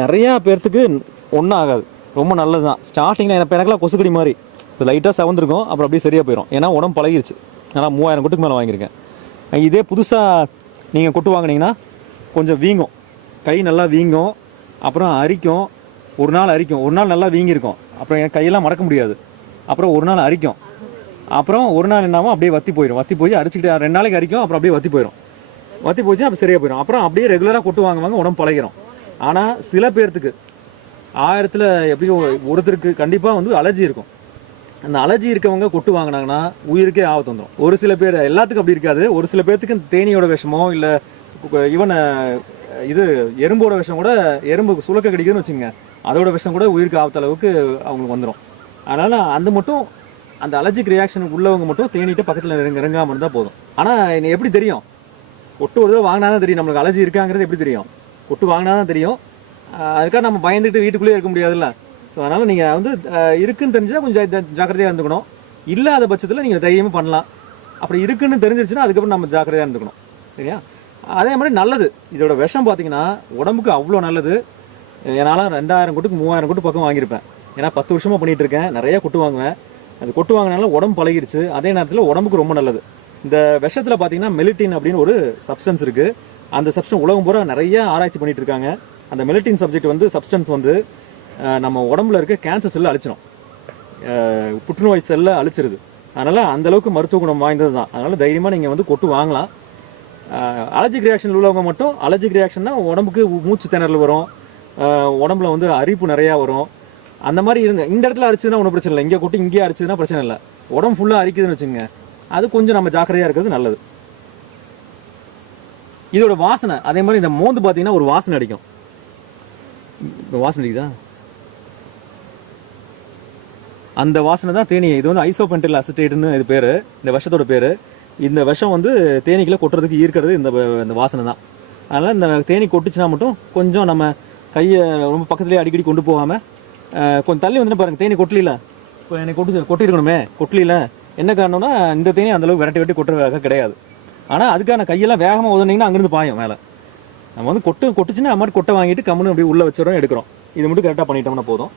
நிறையா பேர்த்துக்கு ஒன்றும் ஆகாது, ரொம்ப நல்லது தான். ஸ்டார்டிங்கில் எனக்குலாம் கொசுக்கடி மாதிரி இப்போ லைட்டாக செவந்திருக்கும், அப்புறம் அப்படியே சரியாக போயிடும். ஏன்னா உடம்பு பழகிருச்சு. நான் 3000 கொட்டுக்கு மேலே வாங்கியிருக்கேன். இதே புதுசாக நீங்கள் கொட்டு வாங்கினீங்கன்னா கொஞ்சம் வீங்கும், கை நல்லா வீங்கும், அப்புறம் அரிக்கும். ஒரு நாள் நல்லா வீங்கியிருக்கும், அப்புறம் என் கையெல்லாம் மடக்க முடியாது. அப்புறம் ஒரு நாள் அரிக்கும், அப்புறம் ஒரு நாள் என்னாமல் அப்படியே வற்றி போய் அரிச்சிக்கிட்டு 2 நாளைக்கு அரிக்கும், அப்புறம் அப்படியே வற்றி போச்சு, அப்போ சரியாக போயிடும். அப்புறம் அப்படியே ரெகுலராக கொட்டு வாங்குவாங்க, உடம்பு பழகிறோம். ஆனால் சில பேர்த்துக்கு 1000ல் எப்படியும் ஒருத்தருக்கு கண்டிப்பாக வந்து அலர்ஜி இருக்கும். அந்த அலர்ஜி இருக்கவங்க கொட்டு வாங்கினாங்கன்னா உயிருக்கே ஆபத்து வந்துடும். ஒரு சில பேர், எல்லாத்துக்கும் அப்படி இருக்காது. ஒரு சில பேர்த்துக்கு தேனியோட விஷமோ இல்லை எறும்போட விஷம் கூட, எறும்பு சுலக்க கடிக்குதுன்னு வச்சுங்க, அதோட விஷம் கூட உயிருக்கு ஆபத்த அளவுக்கு அவங்களுக்கு வந்துடும். அதனால் அந்த அலர்ஜிக் ரியாக்ஷனுக்கு உள்ளவங்க மட்டும் தேனிட்டு பக்கத்தில் இறங்காமல் இருந்தால் போதும். ஆனால் எப்படி தெரியும்? கொட்டு ஒரு தடவை வாங்கினா தான் தெரியும் நம்மளுக்கு அலர்ஜி இருக்காங்கிறது. எப்படி தெரியும்? கொட்டு வாங்கினா தான் தெரியும். அதுக்காக நம்ம பயந்துட்டு வீட்டுக்குள்ளேயே இருக்க முடியாதுல்ல. ஸோ அதனால் நீங்கள் வந்து இருக்குன்னு தெரிஞ்சால் கொஞ்சம் ஜாக்கிரதையாக இருந்துக்கணும். இல்லாத பட்சத்தில் நீங்கள் தைரியமாக பண்ணலாம். அப்படி இருக்குன்னு தெரிஞ்சிருச்சுன்னா அதுக்கப்புறம் நம்ம ஜாக்கிரதையாக இருந்துக்கணும். சரியா? அதே மாதிரி நல்லது, இதோட விஷம் பார்த்தீங்கன்னா உடம்புக்கு அவ்வளோ நல்லது. என்னால் 2000 கொட்டுக்கு 3000 கொட்டு பக்கம் வாங்கியிருப்பேன். ஏன்னா 10 வருஷமாக பண்ணிகிட்டு இருக்கேன், நிறையா கொட்டு வாங்குவேன். அது கொட்டு வாங்கினால உடம்பு பழகிருச்சு. அதே நேரத்தில் உடம்புக்கு ரொம்ப நல்லது. இந்த விஷத்தில் பார்த்தீங்கன்னா மெலிட்டின் அப்படின்னு ஒரு சப்ஸ்டன்ஸ் இருக்குது. அந்த சப்ஸ்டன்ஸ் உலகம் பூரா நிறைய ஆராய்ச்சி பண்ணிட்டு இருக்காங்க. அந்த மெலிட்டின் சப்ஸ்டன்ஸ் வந்து நம்ம உடம்புல இருக்க கேன்சர் செல்லை அழிச்சிடும், புற்றுநோய் செல்லை அழிச்சிருது. அதனால் அந்தளவுக்கு மருத்துவ குணம் வாய்ந்தது தான். அதனால் தைரியமாக நீங்கள் வந்து கொட்டு வாங்கலாம். அலர்ஜிக் ரியாக்ஷன் உள்ளவங்க மட்டும், அலர்ஜிக் ரியாக்ஷன்னா உடம்புக்கு மூச்சு திணறல் வரும், உடம்புல வந்து அரிப்பு நிறையா வரும். அந்த மாதிரி இருங்க. இந்த இடத்துல அரிச்சதுன்னா ஒன்றும் பிரச்சனை இல்லை, இங்கே கொட்டி இங்கேயே அரிச்சதுன்னா பிரச்சனை இல்லை. உடம்பு ஃபுல்லாக அரிக்குதுன்னு வச்சுங்க, அது கொஞ்சம் நம்ம ஜாக்கிரதையாக இருக்கிறது நல்லது. இதோட வாசனை அதே மாதிரி, இந்த மோந்து பார்த்தீங்கன்னா ஒரு வாசனை அடிக்கும். வாசனை அடிக்குதா? அந்த வாசனை தான் தேனி. இது வந்து ஐசோபென்டைல் அசிட்டேட்னு இது பேர், இந்த விஷத்தோட பேர். இந்த விஷம் வந்து தேனீக்களை கொட்டுறதுக்கு ஈர்க்கிறது இந்த வாசனை தான். அதனால் இந்த தேனி கொட்டுச்சுன்னா மட்டும் கொஞ்சம் நம்ம கையை ரொம்ப பக்கத்துலேயே அடிக்கடி கொண்டு போகாமல் கொஞ்சம் தள்ளி வந்துட்டு பாருங்கள். தேனி கொட்டலியில் இப்போ என்னை கொட்டிருக்கணுமே, கொட்டலியில் என்ன காரணம்னா இந்த தேனி அந்தளவுக்கு விரட்டி கொட்டுறதாக கிடையாது. ஆனால் அதுக்கான கையெல்லாம் வேகமாக உதனிங்கன்னா அங்கேருந்து பாயும் மேலே. நம்ம வந்து கொட்டுச்சுன்னா அது மாதிரி கொட்டை வாங்கிட்டு கம்முன்னு அப்படியே உள்ளே வச்சுறோம், எடுக்கிறோம். இது மட்டும் கரெக்டாக பண்ணிட்டோம்னா போதும்.